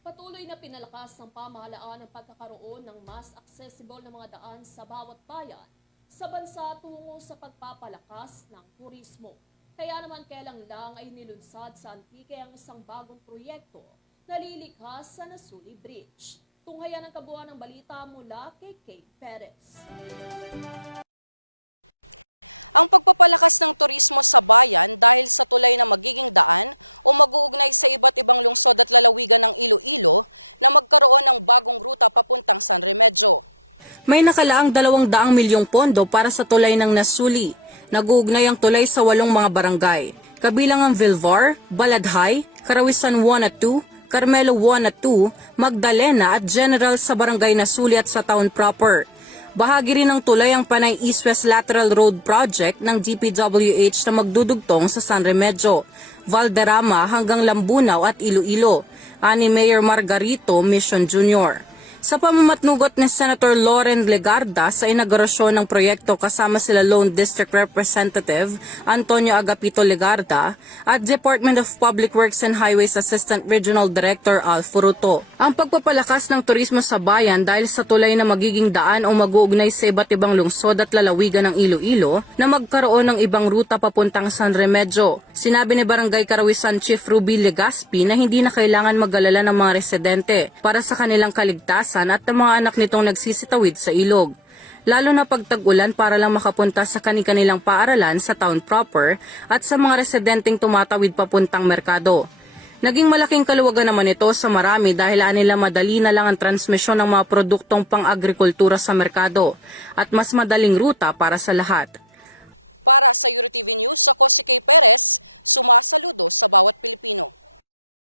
Patuloy na pinalakas ng pamahalaan ang pagkakaroon ng mas accessible na mga daan sa bawat bayan sa bansa tungo sa pagpapalakas ng turismo. Kaya naman kailang lang ay nilunsad sa Antique ang isang bagong proyekto na lilikha sa Nasuli Bridge. Tunghayan ang kabuuan ng balita mula kay Kay Perez. Ang pagpapalakas ng turismo sa bayan dahil sa tulay na magiging daan o mag-uugnay sa iba't ibang lungsod at lalawigan ng Iloilo na magkaroon ng bagong ruta papuntang San Remedyo. May nakalaang 200 milyong pondo para sa tulay ng Nasuli. Nag-uugnay ang tulay sa 8 mga barangay, kabilang ang Vilvar, Baladhay, Karawisan 1 at 2, Carmelo 1 at 2, Magdalena at General sa barangay Nasuli at sa town proper. Bahagi rin ng tulay ang Panay East-West Lateral Road Project ng DPWH na magdudugtong sa San Remedyo, Valderrama hanggang Lambunaw at Iloilo, ani Mayor Margarito Mission Jr. Sa pamamatnugot ni Senator Loren Legarda sa inaugurasyon ng proyekto kasama sila Lone District Representative Antonio Agapito Legarda at Department of Public Works and Highways Assistant Regional Director Al Furuto. Ang pagpapalakas ng turismo sa bayan dahil sa tulay na magiging daan o mag-uugnay sa iba't ibang lungsod at lalawigan ng Iloilo na magkaroon ng ibang ruta papuntang San Remedyo. Sinabi ni Barangay Karawisan Chief Ruby Legaspi na hindi na kailangan mag-alala ng mga residente para sa kanilang kaligtasan at ng mga anak nitong nagsisitawid sa ilog. Lalo na pag tag-ulan para lang makapunta sa kanilang paaralan sa town proper at sa mga residenteng tumatawid papuntang merkado. Naging malaking kaluwagan naman ito sa marami dahil anila madali na lang ang transmisyon ng mga produktong pang-agrikultura sa merkado at mas madaling ruta para sa lahat. Para sa EuroTV News, ako si Kay Perez, sumasaludo sa bawat Pilipino.